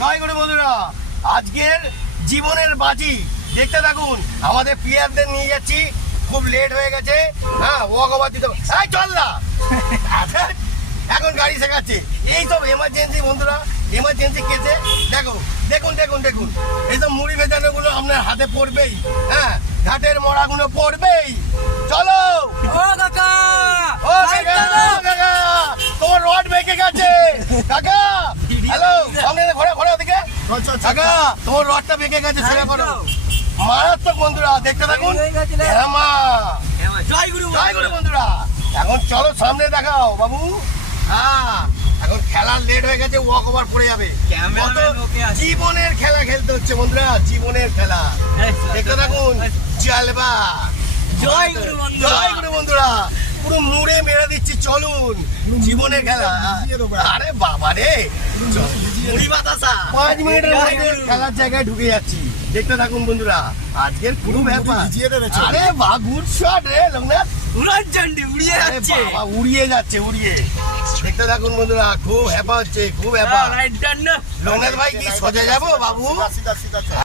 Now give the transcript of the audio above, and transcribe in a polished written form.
জয় গুরু বন্ধুরা, আজকের জীবনের বাজি দেখতে থাকুন। আমাদের প্লেয়ারদের নিয়ে যাচ্ছি, খুব লেট হয়ে গেছে। হ্যাঁ, ওয়াকওভার দিতে হবে। এই চল না, এখন গাড়ি শেখাচ্ছে। এই সব এমার্জেন্সি বন্ধুরা, এমার্জেন্সি কেসে দেখো, দেখুন দেখুন দেখুন, এইসব মুড়ি ভেজানো গুলো আপনার হাতে পড়বেই। হ্যাঁ, ঘাটের মরাগুলো পড়বেই। চলো ও কাকা, ও কাকা, ও কাকা, তোমার রড বেঁকে গেছে কাকা। হ্যালো, সামনে ঘোরা ঘোরা ওদিকে। কাকা, তোমার রডটা বেঁকে গেছে, সেটা করো। মারাত্মক বন্ধুরা, দেখতে থাকুন। হ্যাঁ মা, জয় গুরু, জয় গুরু বন্ধুরা। এখন চলো সামনে দেখাও বাবু। হ্যাঁ, এখন খেলার লেট হয়ে গেছে, ওয়াক ওভার পড়ে যাবে। ক্যামেরাম্যান ওকে আছে। জীবনের খেলা খেলতে হচ্ছে বন্ধুরা, জীবনের খেলা। দেখতে থাকুন, জলবা। জয় গুরু বন্ধুরা। জয় গুরু বন্ধুরা, পুরো মুড়ে মেরে দিচ্ছি। চলুন, জীবনের খেলা। আরে বাবা রে, মুড়ি বাতাসা 5 মিনিটের মধ্যে খেলার জায়গায় ঢুকে যাচ্ছি। দেখতে থাকুন বন্ধুরা, আজকের পুরো ব্যাপার। আরে বা, গুড শট রে লোকনাথ। উড়ান চন্ডি উড়িয়ে আরে যাচ্ছে। বাবা, উড়িয়ে যাচ্ছে, উড়িয়ে। দেখতে থাকুন বন্ধুরা, খুব হ্যাপা হচ্ছে, খুব হ্যাপা। রাইট টার্ন না। লোকনাথ ভাই কি সোজা যাবো বাবু?